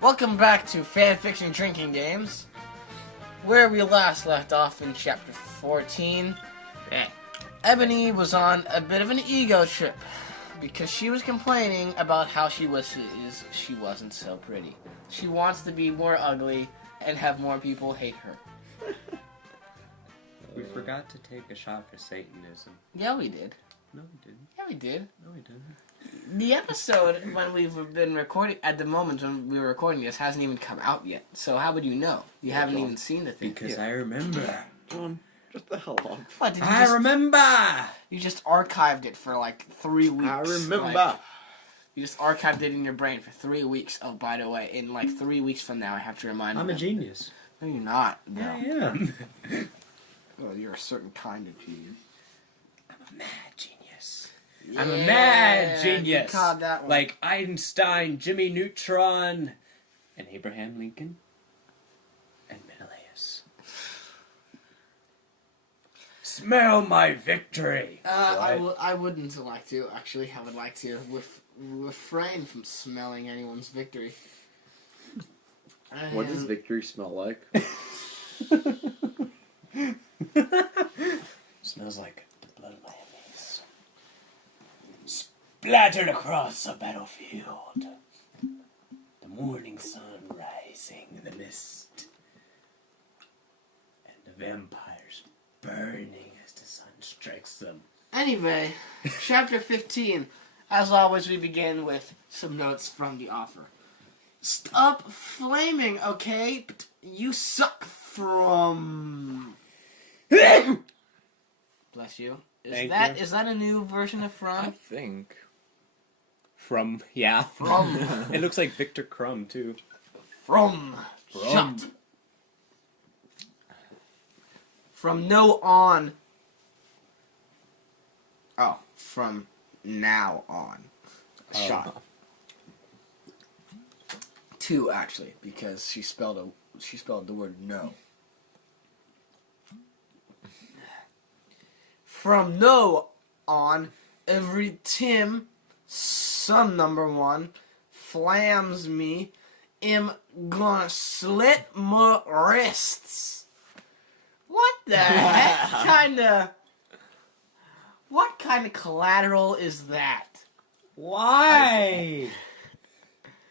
Welcome back to Fanfiction Drinking Games, where we last left off in Chapter 14. Ebony was on a bit of an ego trip, because she was complaining about how she wishes she wasn't so pretty. She wants to be more ugly and have more people hate her. We forgot to take a shot for Satanism. Yeah, we did. No, we didn't. Yeah, we did. No, we didn't. The episode when we've been recording, at the moment when we were recording this, hasn't even come out yet. So how would you know? You haven't even seen the thing. Because I remember. John, shut the hell up. What, did you I remember! You just archived it for like 3 weeks. I remember. Like, you just archived it in your brain for 3 weeks. Oh, by the way, in like 3 weeks from now, I have to remind you. I'm a genius. No, you're not. No. Yeah, I am. Well, you're a certain kind of genius. I'm a mad genius. Yeah, I'm a mad genius. You caught that one. Like Einstein, Jimmy Neutron, and Abraham Lincoln, and Menelaus. Smell my victory. I wouldn't like to. Actually, I would like to refrain from smelling anyone's victory. What does victory smell like? Smells like the blood of my enemies. Splattered across a battlefield. The morning sun rising in the mist. And the vampires burning as the sun strikes them. Anyway, Chapter 15. As always, we begin with some notes from the author. Stop flaming, okay? You suck from... Bless you. Thank you. Is that a new version of I from? think. From, yeah. From. It looks like Victor Crumb, too. From. Shut. From no on. Oh, from now on. Shot. 2 actually, because she spelled the word no. From no on, every Tim, son number 1, flams me, am gonna slit my wrists. What the heck? What kind of collateral is that? Why?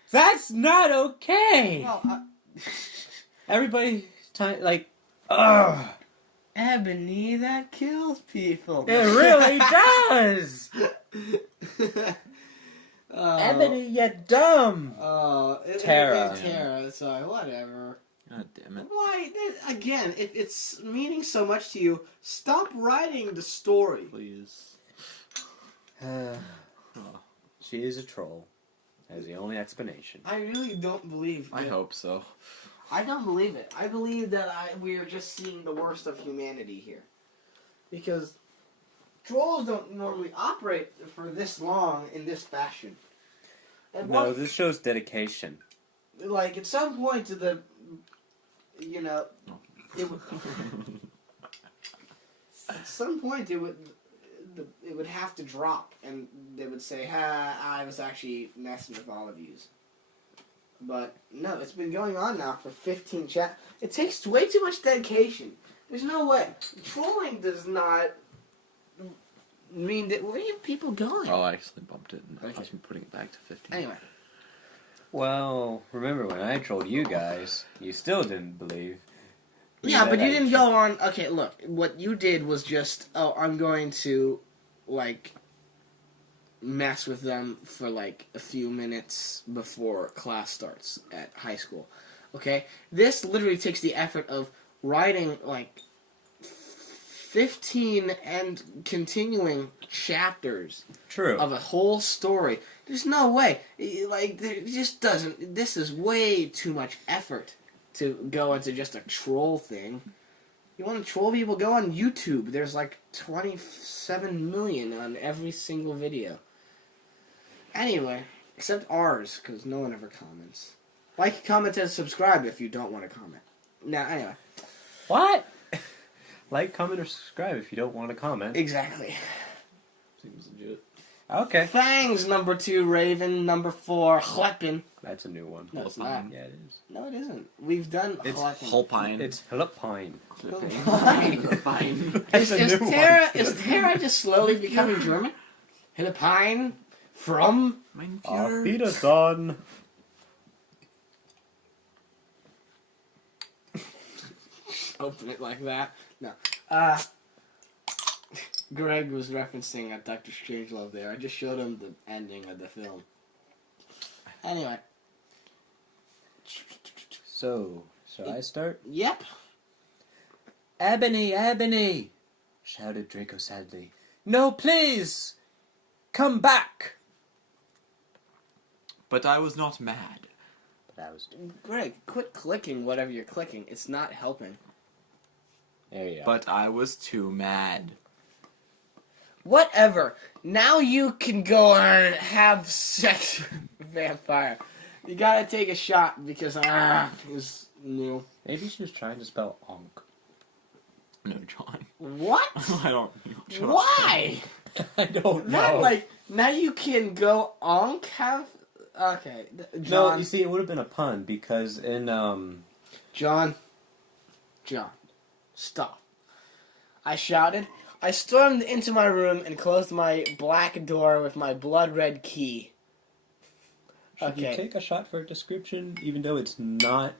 That's not okay! Well, Everybody, like, ugh! Ebony, that kills people. It really does! Ebony, you dumb! Tara. Tara, sorry, whatever. God damn it. Why, again, if it's meaning so much to you, stop writing the story. Please. She is a troll. That's the only explanation. I really don't believe I it. hope so. I don't believe it. I believe that we are just seeing the worst of humanity here. Because trolls don't normally operate for this long in this fashion. And No, this shows dedication. like, at some point it would, at some point it would have to drop, and they would say, I was actually messing with all of yous. But, no, it's been going on now for 15 chapters. It takes way too much dedication. There's no way. Trolling does not mean that... Where are people going? Oh, I actually bumped it and Okay. I was putting it back to 15. Anyway. Well, remember when I trolled you guys, you still didn't believe. Yeah, but you I didn't go on... Okay, look. What you did was just, I'm going to, mess with them for, a few minutes before class starts at high school. Okay? This literally takes the effort of writing, 15 and continuing chapters True. of a whole story. There's no way. Like, it just doesn't. This is way too much effort to go into just a troll thing. You want to troll people? Go on YouTube. There's like 27 million on every single video. Anyway, except ours, because no one ever comments. Like, comment, and subscribe if you don't want to comment. Now, anyway. What? Like, comment, or subscribe if you don't want to comment. Exactly. Seems legit. Okay. Fangs, number 2, Raven, number 4, Chleppin. That's a new one. No, it's not. Yeah, it is. No, it isn't. We've done It's Chleppin. Holpine. It's Philippine. Philippine. That's Is a new is Tara just slowly becoming German? Philippine? From? Mein Auf Führer. Wiedersehen. Open it like that. No. Greg was referencing Dr. Strangelove there. I just showed him the ending of the film. Anyway. So, shall I start? Yep. Ebony, Ebony! Shouted Draco sadly. No, please! Come back! But I was not mad. But I was... Greg, quit clicking whatever you're clicking. It's not helping. There you go. But I was too mad. Whatever. Now you can go and have sex with a vampire. You gotta take a shot because it's new. Maybe she was trying to spell onk. No, John. What? I don't know. John. Why? I don't Not know. like now you can go onk have. Okay, No, John. you see, it would have been a pun because in John, stop. I shouted. I stormed into my room and closed my black door with my blood red key. Should you take a shot for a description, even though it's not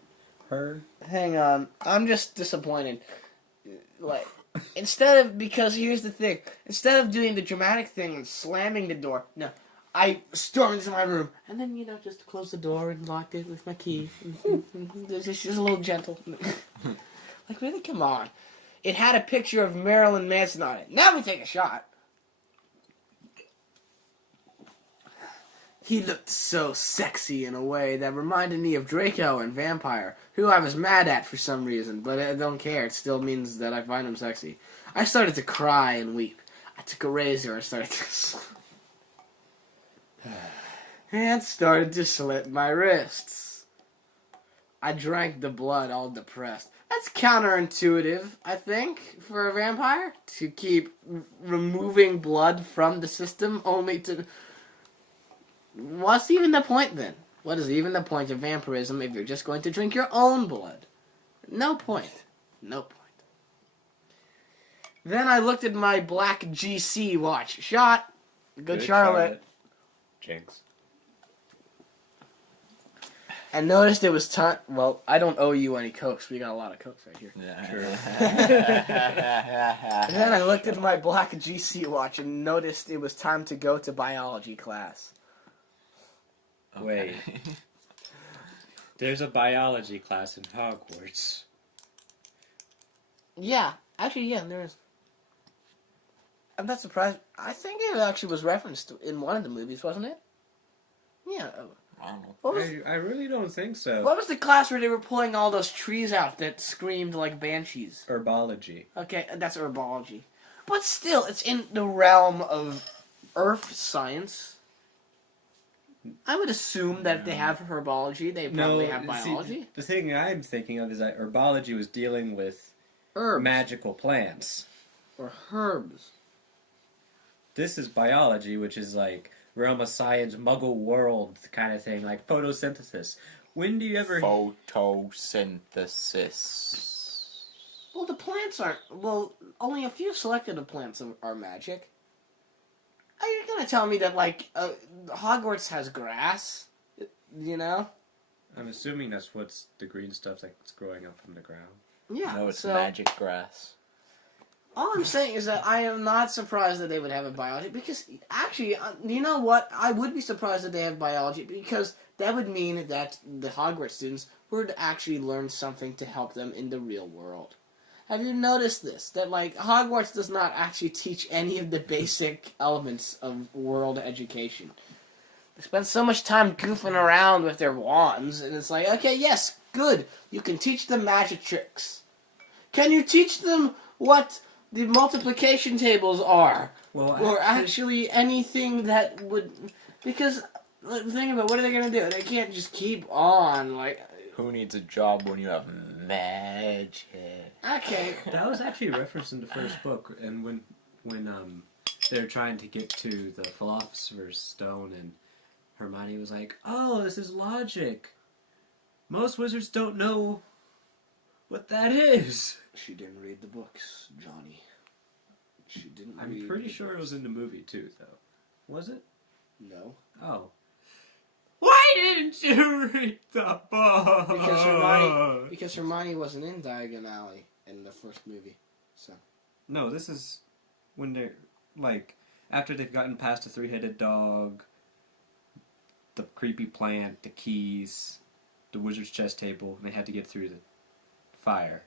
her? Hang on. I'm just disappointed. Like, because here's the thing. Instead of doing the dramatic thing and slamming the door, no. I stormed into my room and then, just closed the door and locked it with my key. It's just a little gentle. Like, really? Come on. It had a picture of Marilyn Manson on it. Now we take a shot. He looked so sexy in a way that reminded me of Draco and Vampire, who I was mad at for some reason, but I don't care. It still means that I find him sexy. I started to cry and weep. I took a razor and started to slit my wrists. I drank the blood all depressed. That's counterintuitive, I think, for a vampire, to keep removing blood from the system only to... What's even the point, then? What is even the point of vampirism if you're just going to drink your own blood? No point. No point. Then I looked at my black GC watch. Shot. Good Charlotte. Jinx. And noticed it was time... Well, I don't owe you any Cokes. We got a lot of Cokes right here. Yeah. True. And then I looked at my black GC watch and noticed it was time to go to biology class. Wait. There's a biology class in Hogwarts. Yeah. Actually, yeah, there is. I'm not surprised. I think it actually was referenced in one of the movies, wasn't it? Yeah. I don't know. What was, I really don't think so. what was the class where they were pulling all those trees out that screamed like banshees? Herbology. Okay, that's herbology. But still, it's in the realm of earth science. I would assume that if they have herbology, they probably have biology. See, the thing I'm thinking of is that herbology was dealing with Herbs. magical plants. Or herbs. This is biology, which is like realm of science, muggle world kind of thing, like photosynthesis. When do you ever... Photosynthesis. Well, the plants aren't... Well, only a few selected of plants are magic. Are you going to tell me that, like, Hogwarts has grass? You know? I'm assuming that's what's the green stuff that's growing up from the ground. Yeah. No, it's so, magic grass. All I'm saying is that I am not surprised that they would have a biology, because, actually, you know what? I would be surprised that they have biology, because that would mean that the Hogwarts students would actually learn something to help them in the real world. Have you noticed this? That, like, Hogwarts does not actually teach any of the basic elements of world education. They spend so much time goofing around with their wands, and it's like, okay, yes, good. You can teach them magic tricks. Can you teach them what the multiplication tables are? Well, Or actually anything that would... Because, think about, what are they going to do? They can't just keep on, like... Who needs a job when you have magic? Okay. that was actually referenced in the first book, and when they're trying to get to the Philosopher's Stone, and Hermione was like, "Oh, this is logic. Most wizards don't know what that is." She didn't read the books, Johnny. She didn't read I'm pretty the sure it books. was in the movie too, though. Was it? No. Oh. Why didn't you read the book? Because Hermione wasn't in Diagon Alley in the first movie. So. No, this is when they're, like, after they've gotten past the three-headed dog, the creepy plant, the keys, the wizard's chess table, and they had to get through the fire.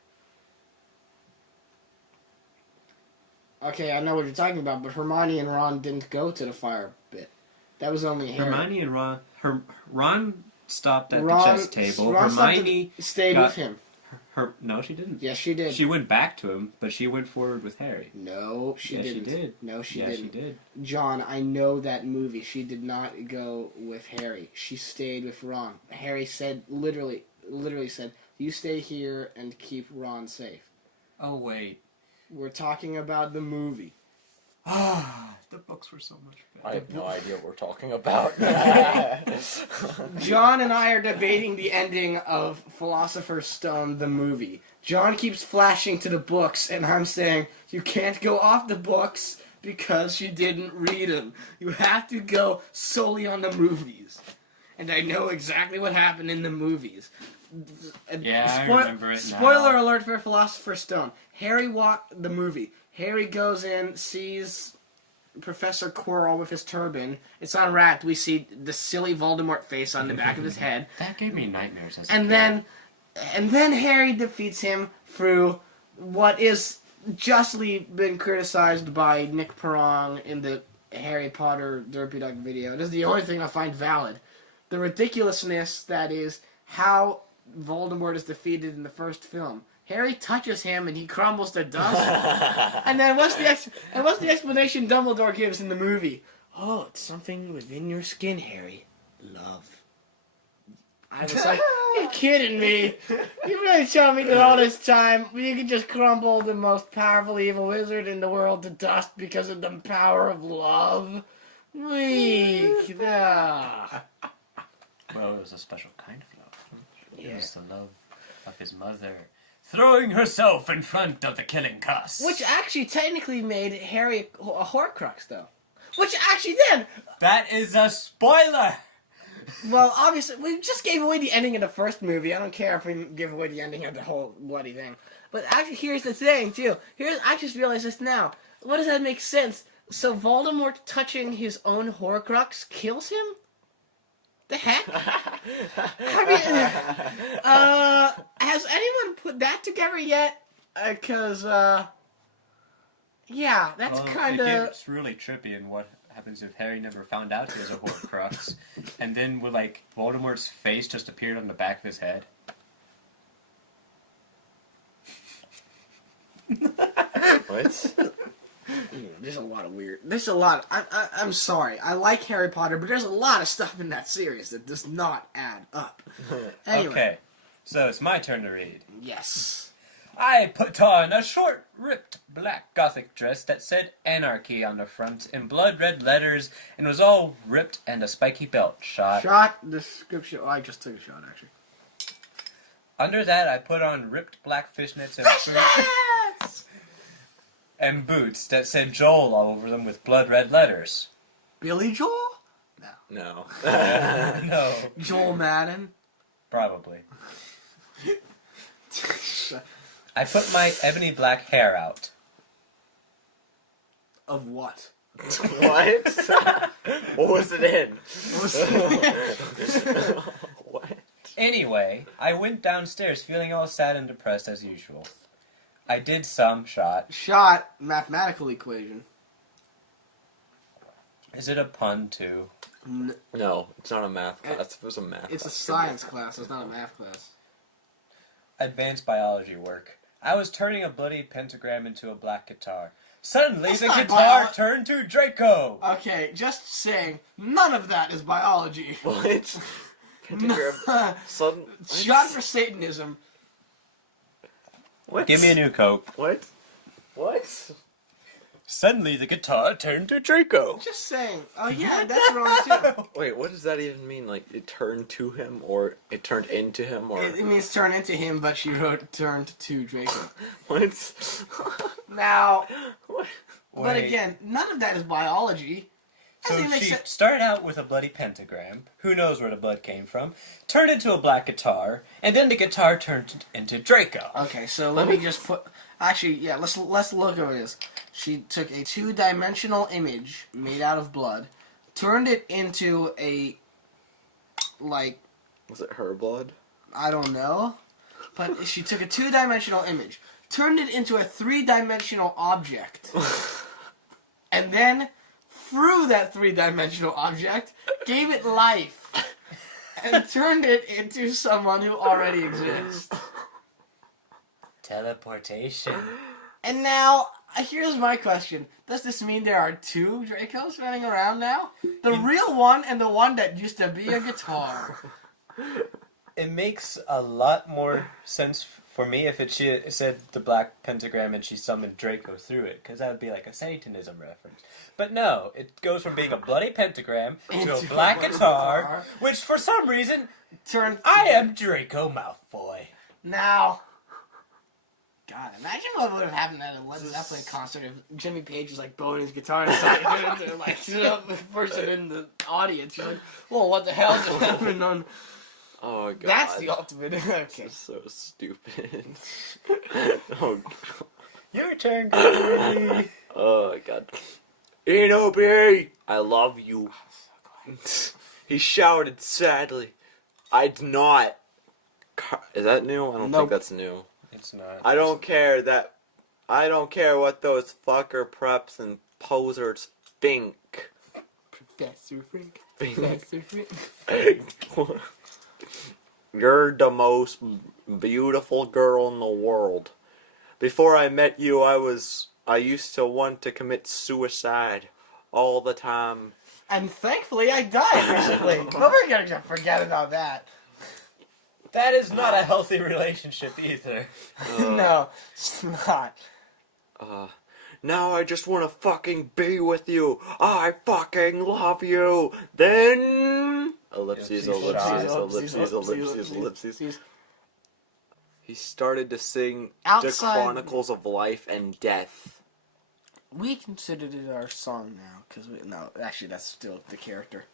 Okay, I know what you're talking about, but Hermione and Ron didn't go to the fire bit. That was only Harry. Hermione and Ron stopped at Ron- the chess table. Ron Hermione stayed got- with him. No, she didn't. Yes, she did. She went back to him, but she went forward with Harry. No, she Yes, she didn't. did. No, she Yes, didn't. she did. John, I know that movie. She did not go with Harry. She stayed with Ron. Harry said, literally said, "You stay here and keep Ron safe." Oh, wait. We're talking about the movie. Ah, the books were so much I better. have no idea what we're talking about. John and I are debating the ending of Philosopher's Stone, the movie. John keeps flashing to the books, and I'm saying, you can't go off the books because you didn't read them. You have to go solely on the movies. And I know exactly what happened in the movies. Yeah, I remember it now. Spoiler alert for Philosopher's Stone. Harry walked the movie. Harry goes in, sees Professor Quirrell with his turban. It's unwrapped. We see the silly Voldemort face on the back of his head. That gave me nightmares as a And kid. then Harry defeats him through what is justly been criticized by Nick Perron in the Harry Potter Derpy Dog video. It is the only thing I find valid. The ridiculousness that is how Voldemort is defeated in the first film. Harry touches him and he crumbles to dust. And then what's the explanation Dumbledore gives in the movie? Oh, it's something within your skin, Harry. Love. I was like, you're kidding me. You really showed me that all this time you could just crumble the most powerful evil wizard in the world to dust because of the power of love? Weak. Ah. Well, it was a special kind of love. It Yeah. was the love of his mother throwing herself in front of the killing cuss. Which actually technically made Harry a Horcrux, though. Which actually did. That is a spoiler! Well, obviously, we just gave away the ending of the first movie. I don't care if we give away the ending of the whole bloody thing. But actually, here's the thing, too. I just realized this now. What does that make sense? So Voldemort touching his own Horcrux kills him? The heck? Has anyone put that together yet? Because, yeah, that's kind It of... gets really trippy in what happens if Harry never found out he was a Horcrux, and then with, like, Voldemort's face just appeared on the back of his head. What? There's a lot of weird... There's a lot... I'm sorry. I like Harry Potter, but there's a lot of stuff in that series that does not add up. Anyway. Okay, so it's my turn to read. Yes. I put on a short, ripped black gothic dress that said anarchy on the front in blood red letters and was all ripped and a spiky belt shot. Shot description... Oh, I just took a shot, actually. Under that, I put on ripped black fishnets and Fishnets! and boots that said Joel all over them with blood red letters. Billy Joel? No. No, Joel Madden? probably. I put my ebony black hair out. Of what? What? What was it in? What? Anyway, I went downstairs feeling all sad and depressed as usual. I did some shot. Shot, mathematical equation. Is it a pun too? No, it's not a math class. If it was a math It's a class, science class. It's not a math class. Advanced biology work. I was turning a bloody pentagram into a black guitar. Suddenly, That's the not guitar turned to Draco. Okay, just saying, none of that is biology. What? Pentagram. Sudden. Shot for Satanism. What? Give me a new Coke. What? What? Suddenly, the guitar turned to Draco. Just saying. Oh yeah, that's wrong too. Wait, what does that even mean? Like, it turned to him, or it turned into him, or... It means turn into him, but she wrote turned to Draco. What? Now, What? but Wait. again, none of that is biology. So Doesn't make she sense. started out with a bloody pentagram. Who knows where the blood came from? Turned into a black guitar, and then the guitar turned into Draco. Okay, so let me just put. Actually, yeah, let's look over this. She took a two-dimensional image made out of blood, turned it into a, like, Was it her blood? I don't know, but she took a two-dimensional image, turned it into a three-dimensional object, and then through that three-dimensional object, gave it life, and turned it into someone who already exists. Teleportation. And now, here's my question. Does this mean there are two Dracos running around now? The real one and the one that used to be a guitar. It makes a lot more sense for me if she said the black pentagram and she summoned Draco through it, because that would be like a Satanism reference. But no, it goes from being a bloody pentagram to a black guitar, which for some reason, I am Draco Malfoy. Now, God, imagine what would have happened at a Led Zeppelin concert if Jimmy Page was like blowing his guitar inside and like the person in the audience. You're like, whoa, what the hell is happening on? Oh, God. That's the ultimate. Okay. This is so stupid. Oh, God. Your turn, Gregory. Oh, God. Enobi! I love you. He shouted sadly. I do not. Is that new? I don't Nope. think that's new. It's not. I don't care what those fucker preps and posers think. Professor Frink. Think. Professor Frink. You're the most beautiful girl in the world. Before I met you, I used to want to commit suicide all the time. And thankfully I died recently. But we're gonna forget about that. That is not a healthy relationship either. No, it's not. Now I just want to fucking be with you. I fucking love you. Then... Ellipses, ellipses. He started to sing Outside. The Chronicles of Life and Death. We considered it our song now, because no, actually that's still the character.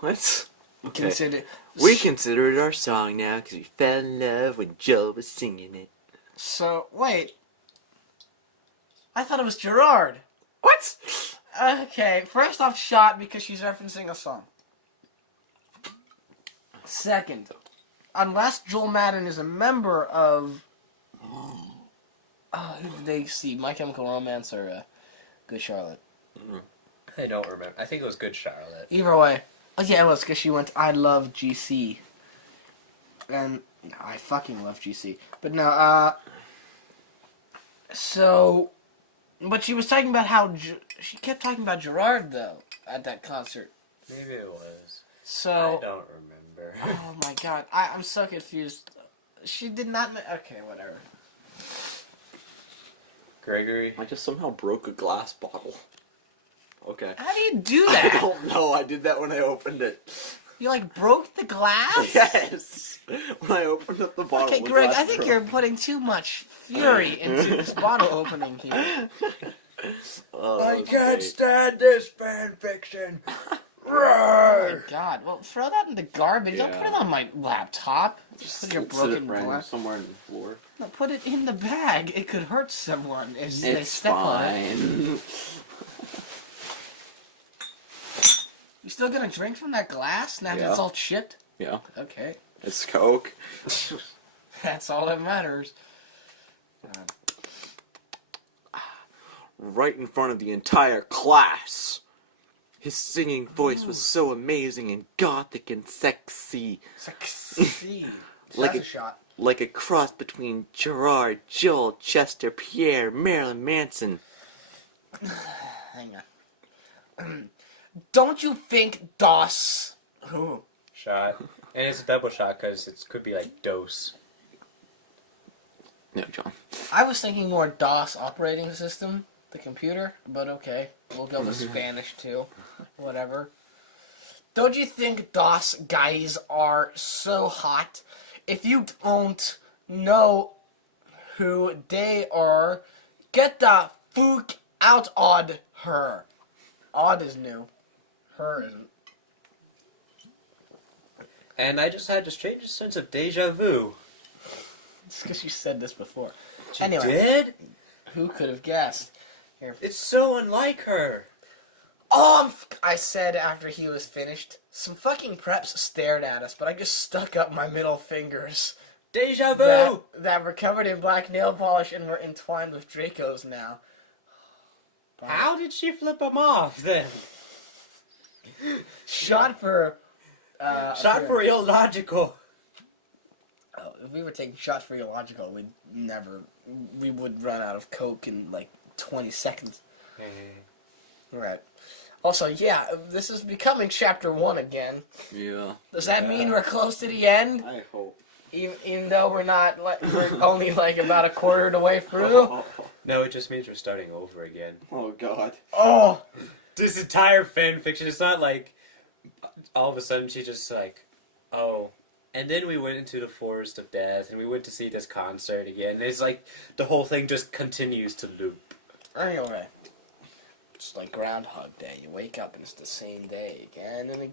What? Okay. We We consider it our song now because we fell in love when Joe was singing it. So, wait. I thought it was Gerard. What? Okay, first off, shot because she's referencing a song. Second, unless Joel Madden is a member of... who did they see? My Chemical Romance or Good Charlotte? I don't remember. I think it was Good Charlotte. Either way. Oh yeah, it was because she went, I love GC. And I fucking love GC. But no, so... But she was talking about how... she kept talking about Gerard, though, at that concert. Maybe it was. So... I don't remember. Oh my god, I'm so confused. She did not... Okay, whatever. Gregory? I just somehow broke a glass bottle. Okay. How do you do I that? don't know. I did that when I opened it. You, like, broke the glass? Yes! When I opened up the bottle. Okay, the Greg, glass I think broke. you're putting too much fury into this bottle opening here. Oh, I that was can't great. stand this fanfiction. Oh my god. Well, throw that in the garbage. Don't Yeah. put it on my laptop. Just put your Sit broken it random glass. somewhere on the floor. No, put it in the bag. It could hurt someone if they It's step on it. fine. You still gonna drink from that glass now that Yeah. it's all chipped? Yeah, Okay. it's Coke. That's all that matters. right in front of the entire class. His singing voice was so amazing and gothic and sexy. Sexy. Like That's a shot. Like a cross between Gerard, Joel, Chester, Pierre, Marilyn Manson. Hang on. Don't you think DOS... Ooh. Shot. And it's a double shot because it could be like dose. No, John. I was thinking more DOS operating system, the computer, but okay. We'll go with Spanish too. Whatever. Don't you think DOS guys are so hot? If you don't know who they are, get the fuck out on her. Odd is new. Her isn't. And I just had the strangest sense of deja vu. It's because you said this before. You Anyway. did? Who could have guessed? Here. It's so unlike her. I said after he was finished, some fucking preps stared at us, but I just stuck up my middle fingers. Deja vu! That were covered in black nail polish and were entwined with Dracos now. How did she flip them off then? Shot for... Shot for illogical. Oh, if we were taking shots for illogical, we would run out of coke in like 20 seconds. Right. Also, yeah, this is becoming chapter 1 again. Yeah. Does that mean we're close to the end? I hope. Even though we're not, we're only like about a quarter of the way through? No, it just means we're starting over again. Oh, God. Oh! This entire fan fiction, it's not like all of a sudden she just like, oh, and then we went into the forest of death and we went to see this concert again. It's like the whole thing just continues to loop. Anyway, it's like Groundhog Day. You wake up and it's the same day again and again.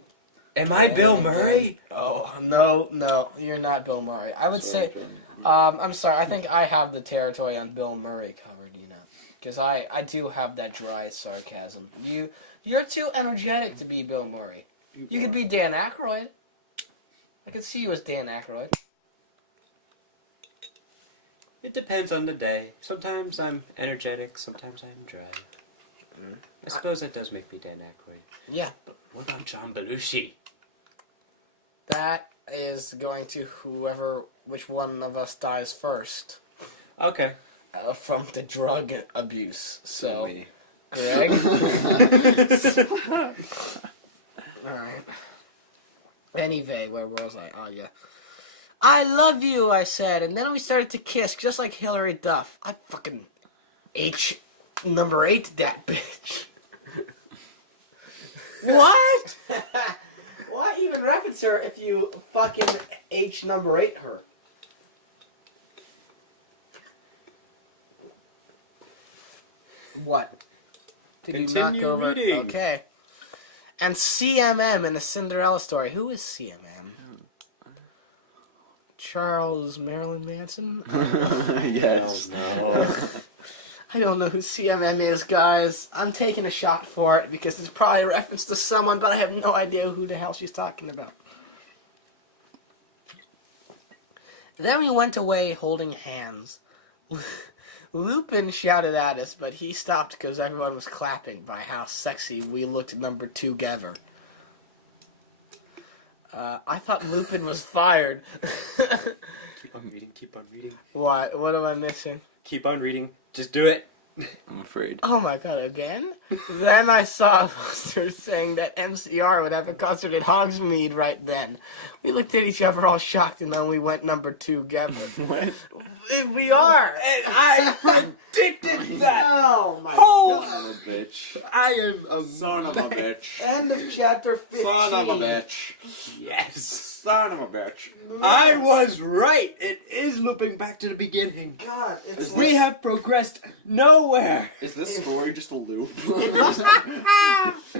Am I Bill Murray? Oh, no, you're not Bill Murray. I would say, I'm sorry, I think I have the territory on Bill Murray covered, you know. Because I do have that dry sarcasm. You're too energetic to be Bill Murray. You could be Dan Aykroyd. I could see you as Dan Aykroyd. It depends on the day. Sometimes I'm energetic, sometimes I'm dry. I suppose that does make me Dan Aykroyd. Yeah. But what about John Belushi? That is going to which one of us dies first. Okay. From the drug abuse. So, Me. Greg? Alright. Anyway, where was I? Oh, yeah. I love you, I said, and then we started to kiss, just like Hillary Duff. I fucking number 8 that bitch. What? Why even reference her if you fucking number 8 her? What? Did you not Continue go over? reading. Okay. And CMM in the Cinderella story. Who is CMM? Charles Marilyn Manson? Yes. No. I don't know who CMM is, guys. I'm taking a shot for it because it's probably a reference to someone, but I have no idea who the hell she's talking about. Then we went away holding hands. Lupin shouted at us, but he stopped because everyone was clapping by how sexy we looked number 2 together. I thought Lupin was fired. Keep on reading, keep on reading. What? What am I missing? Keep on reading. Just do it. I'm afraid. Oh my god, again? Then I saw a poster saying that MCR would have a concert at Hogsmeade right then. We looked at each other all shocked and then we went number 2 together. What? We are! And I predicted that! Oh my Son of a bitch. I am a Son of a bitch. End of chapter 15. Son of a bitch. yes. Son of a bitch. I was right. It is looping back to the beginning. God, it's We have progressed nowhere. Is this story just a loop?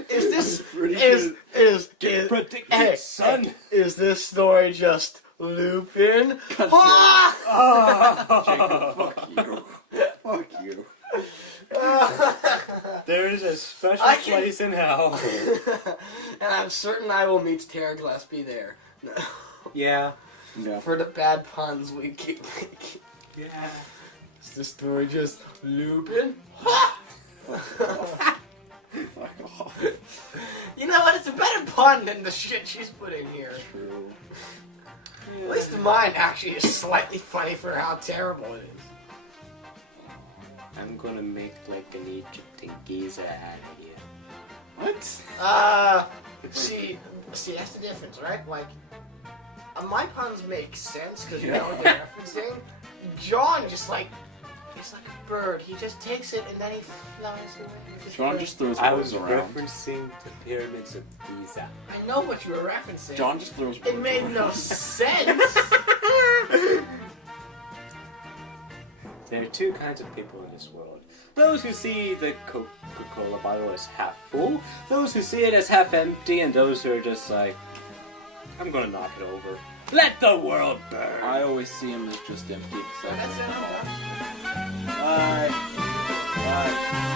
Is this Pretty is Predicted, hey, son. hey, is this story just Lupin? God Ah! Jacob, fuck you. There is a special I can- place in hell. And I'm certain I will meet Tara Gillespie there. Yeah. No. For the bad puns we keep making. Yeah. Is this story just Lupin? Ha! Fuck off. You know what? It's a better pun than the shit she's put in here. True. At least mine actually is slightly funny for how terrible it is. I'm gonna make like an Egypt and Giza out of you. What? See, that's the difference, right? Like, my puns make sense because you Yeah. know what they're referencing. John just like, he's like a bird. He just takes it and then he flies away. with his John bird. just throws I words was around. referencing the pyramids of Giza. I know what you were referencing. John just throws words It made around. no sense. There are two kinds of people in this world. Those who see the Coca-Cola bottle as half full, those who see it as half empty, and those who are just like, I'm gonna knock it over. Let the world burn! I always see him as just empty. So. That's it. Bye. Bye.